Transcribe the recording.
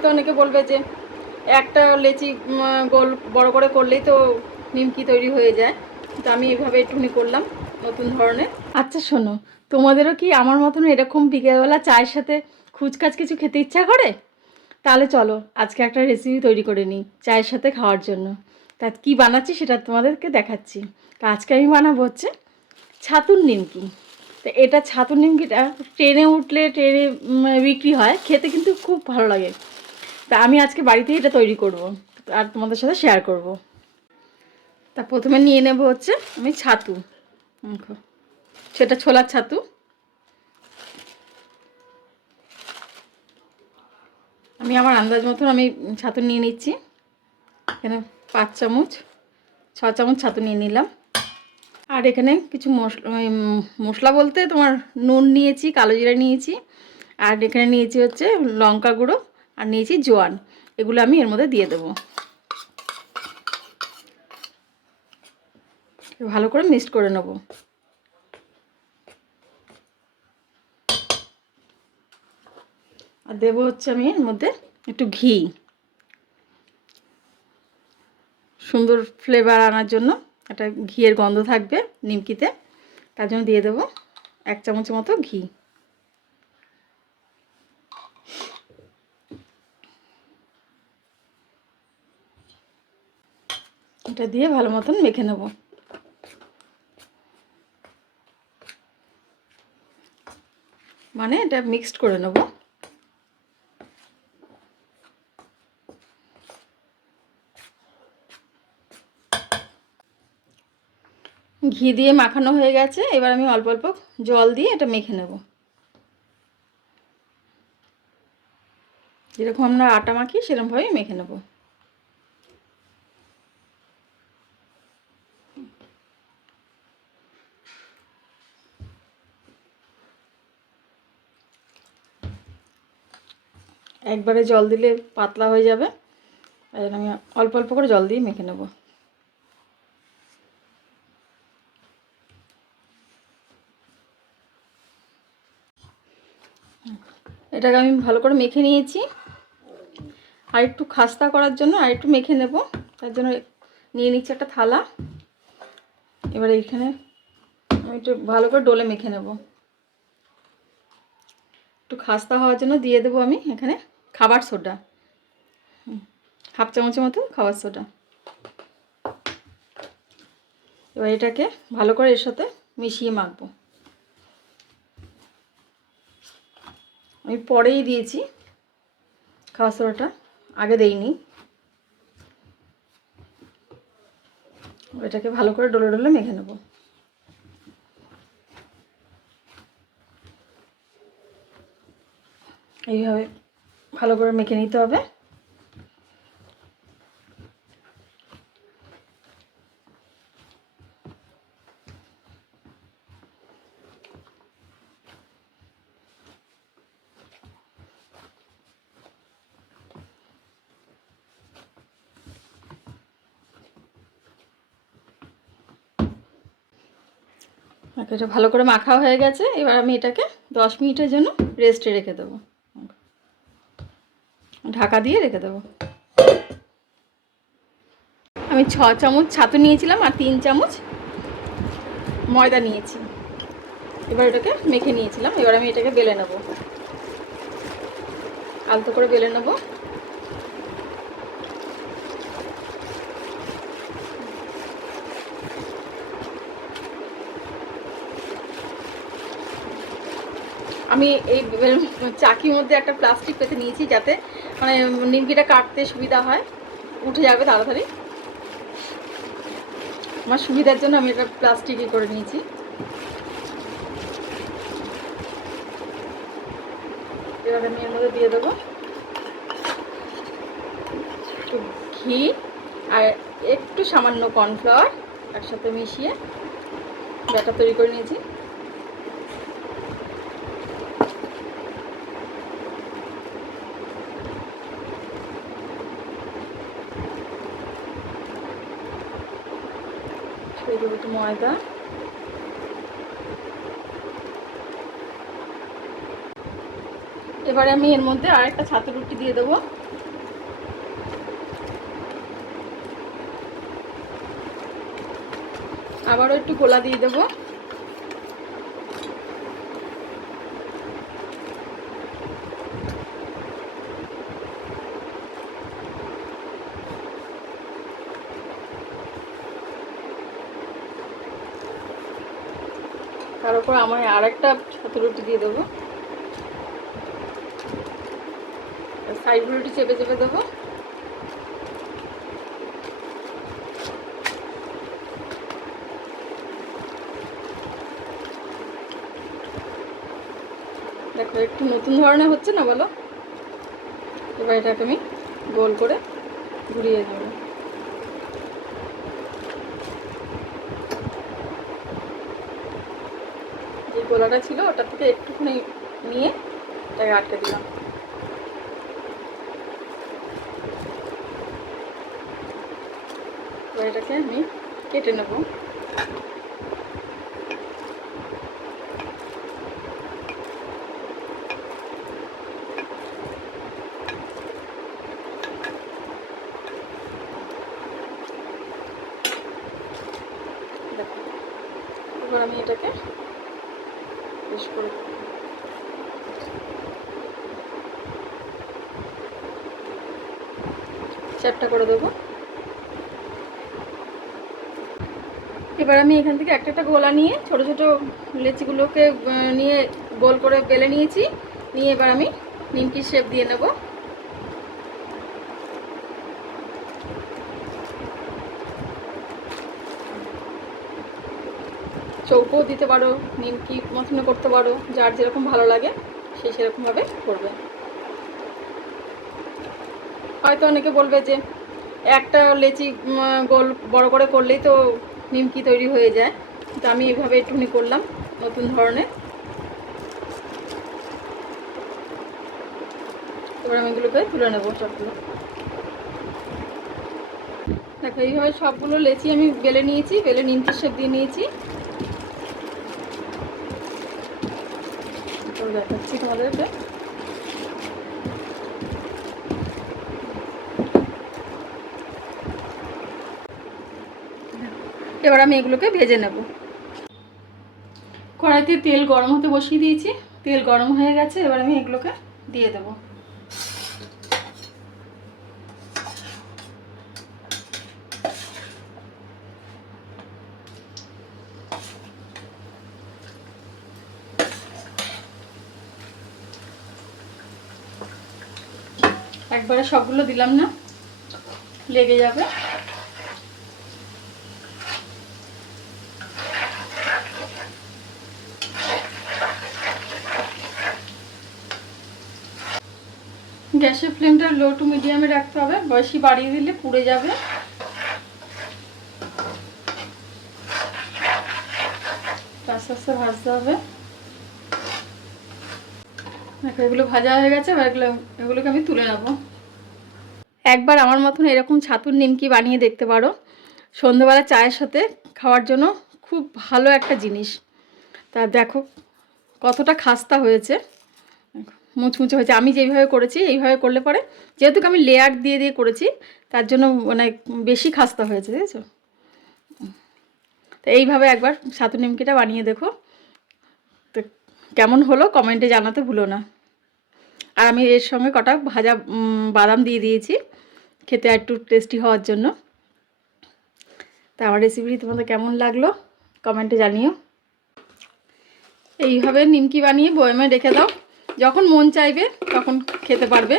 হয়তো অনেকে বলবে যে একটা লেচি গোল বড় করে করলেই তো নিমকি তৈরি হয়ে যায়। তো আমি এভাবে একটুখানি করলাম নতুন ধরনের। আচ্ছা শোনো, তোমাদেরও কি আমার মতন এরকম বিকেলবেলা চায়ের সাথে খুচকাচ কিছু খেতে ইচ্ছা করে? তাহলে চলো, আজকে একটা রেসিপি তৈরি করে নিই চায়ের সাথে খাওয়ার জন্য। তা কী বানাচ্ছি সেটা তোমাদেরকে দেখাচ্ছি। তা আজকে আমি বানাবো হচ্ছে ছাতুর নিমকি। তো এটা ছাতুর নিমকিটা ট্রেনে উঠলে ট্রেনে বিক্রি হয়, খেতে কিন্তু খুব ভালো লাগে। তা আমি আজকে বাড়িতেই এটা তৈরি করব আর তোমাদের সাথে শেয়ার করব। তা প্রথমে নিয়ে নেব হচ্ছে আমি ছাতু। সেটা ছোলার ছাতু। আমি আমার আন্দাজ মতন আমি ছাতু নিয়ে নিচ্ছি। এখানে পাঁচ চামচ, ছ চামচ ছাতু নিয়ে নিলাম। আর এখানে কিছু মশলা মশলা বলতে তোমার নুন নিয়েছি, কালো জিরা নিয়েছি। আর এখানে নিয়েছি হচ্ছে লঙ্কা গুঁড়ো। আর নিয়েছি জোয়ান। এগুলো আমি এর মধ্যে দিয়ে দেবো। ভালো করে মিক্সড করে নেব। আর দেবো হচ্ছে আমি এর মধ্যে একটু ঘি। সুন্দর ফ্লেভার আনার জন্য একটা ঘিয়ের গন্ধ থাকবে নিমকিতে। তার জন্য দিয়ে দেবো এক চামচের মতো ঘি। এটা দিয়ে ভালো মতন মেখে নেব। মানে এটা মিক্সড করে নেব। ঘি দিয়ে মাখানো হয়ে গেছে, এবার আমি অল্প অল্প জল দিয়ে এটা মেখে নেব। যেরকম আমরা আটা মাখি, সেরকমভাবেই মেখে নেব। একবারে জল দিলে পাতলা হয়ে যাবে। তাই আমি অল্প অল্প করে জল দিয়ে মেখে নেব। এটাকে আমি ভালো করে মেখে নিয়েছি। আর একটু খাস্তা করার জন্য আর একটু মেখে নেব। তার জন্য নিয়ে নিচ্ছি একটা থালা। এবার এইখানে আমি একটু ভালো করে ডোলে মেখে নেব। একটু খাস্তা হওয়ার জন্য দিয়ে দেবো আমি এখানে। খাবার সোডা। হাফ চামচের মতো খাবার সোডা। এবার এটাকে ভালো করে এর সাথে মিশিয়ে মাখবো। আমি পরেই দিয়েছি। খাওয়া সোডাটা আগে দেইনি। এটাকে ভালো করে ডলে ডলে মেখে নেব। এইভাবে ভালো করে মেখে নিতে হবে। এটা ভালো করে মাখা হয়ে গেছে। এবার আমি এটাকে দশ মিনিটের জন্য রেস্টে রেখে দেবো। ঢাকা দিয়ে রেখে দেবো। আমি ছ চামচ ছাতু নিয়েছিলাম আর তিন চামচ ময়দা নিয়েছি। এবার এটাকে মেখে নিয়েছিলাম, এবার আমি এটাকে বেলে নেব। আলতো করে বেলে নেব। আমি এই চাকির মধ্যে একটা প্লাস্টিক পেতে নিয়েছি যাতে মানে নিমকিটা কাটতে সুবিধা হয়। উঠে যাবে তাড়াতাড়ি। আমার সুবিধার জন্য আমি এটা প্লাস্টিকে করে নিয়েছি। এবার আমি এর মধ্যে দিয়ে দেবো। একটু ঘি আর একটু সামান্য কর্নফ্লাওয়ার একসাথে মিশিয়ে ব্যাটার তৈরি করে নিয়েছি সেই দেবো একটু ময়দা। এবারে আমি এর মধ্যে আর একটা ছাতু রুটি দিয়ে দেবো। আবারও একটু গোলা দিয়ে দেবো। উপর আমার আর একটা রুটি দিয়ে দেবো। সাইডগুলো রুটি চেপে চেপে দেবো। দেখো, একটু নতুন ধরনের হচ্ছে না বলো? এবার এটাকে আমি গোল করে ঘুরিয়ে দেবো যে গোলাটা ছিল, ওটা থেকে একটুখানি নিয়ে এটাকে আটকে দিলাম। এটাকে আমি কেটে নেব। আমি এটাকে বেশ করে। চ্যাপটা করে দেবো। এবার আমি এখান থেকে একটা একটা গোলা নিয়ে ছোট ছোট লেচিগুলোকে নিয়ে গোল করে বেলে নিয়েছি। নিয়ে এবার আমি নিমকির শেপ দিয়ে নেব। চৌকোও দিতে পারো, নিমকি মতনও করতে পারো, যার যেরকম ভালো লাগে সে সেরকমভাবে করবে। হয়তো অনেকে বলবে যে একটা লেচি গোল বড় করে করলেই তো নিমকি তৈরি হয়ে যায়। তো আমি এভাবে একটুখানি করলাম, নতুন ধরনের। এবার আমি এগুলোকে তুলে নেব সবগুলো দেখো, এইভাবে সবগুলো লেচি আমি বেলে নিয়েছি, বেলে নিমকির শেপ দিয়ে নিয়েছি। দেখাচ্ছি তোমাদেরকে। এবার আমি এগুলোকে ভেজে নেব। কড়াইতে তেল গরম হতে বসিয়ে দিয়েছি। তেল গরম হয়ে গেছে, এবার আমি এগুলোকে দিয়ে দেব। একবারে সবগুলো দিলাম না, লেগে যাবে। গ্যাসের ফ্লেমটা লো টু মিডিয়ামে রাখতে হবে বেশি বাড়িয়ে দিলে পুড়ে যাবে। আস্তে আস্তে ভাজতে হবে। এগুলো ভাজা হয়ে গেছে এগুলো এগুলোকে আমি তুলে নেব। একবার আমার মতন এরকম ছাতুর নিমকি বানিয়ে দেখতে পারো। সন্ধ্যাবেলা চায়ের সাথে খাওয়ার জন্য খুব ভালো একটা জিনিস। তা দেখো কতটা খাস্তা হয়েছে। মুচমুচে হয়েছে। আমি যেইভাবে করেছি, এইভাবে করলে পরে যেহেতু আমি লেয়ার দিয়ে দিয়ে করেছি, তার জন্য মানে বেশি খাস্তা হয়েছে বুঝেছ তো এইভাবে একবার ছাতু নিমকিটা বানিয়ে দেখো। কেমন হলো কমেন্টে জানাতে ভুলো না। আর আমি এর সঙ্গে কটা ভাজা বাদাম দিয়ে দিয়েছি। খেতে একটু টেস্টি হওয়ার জন্য। তা আমার রেসিপিটি তোমাদের কেমন লাগল কমেন্টে জানিও। এইভাবে নিমকি বানিয়ে বয়মে রেখে দাও। যখন মন চাইবে তখন খেতে পারবে।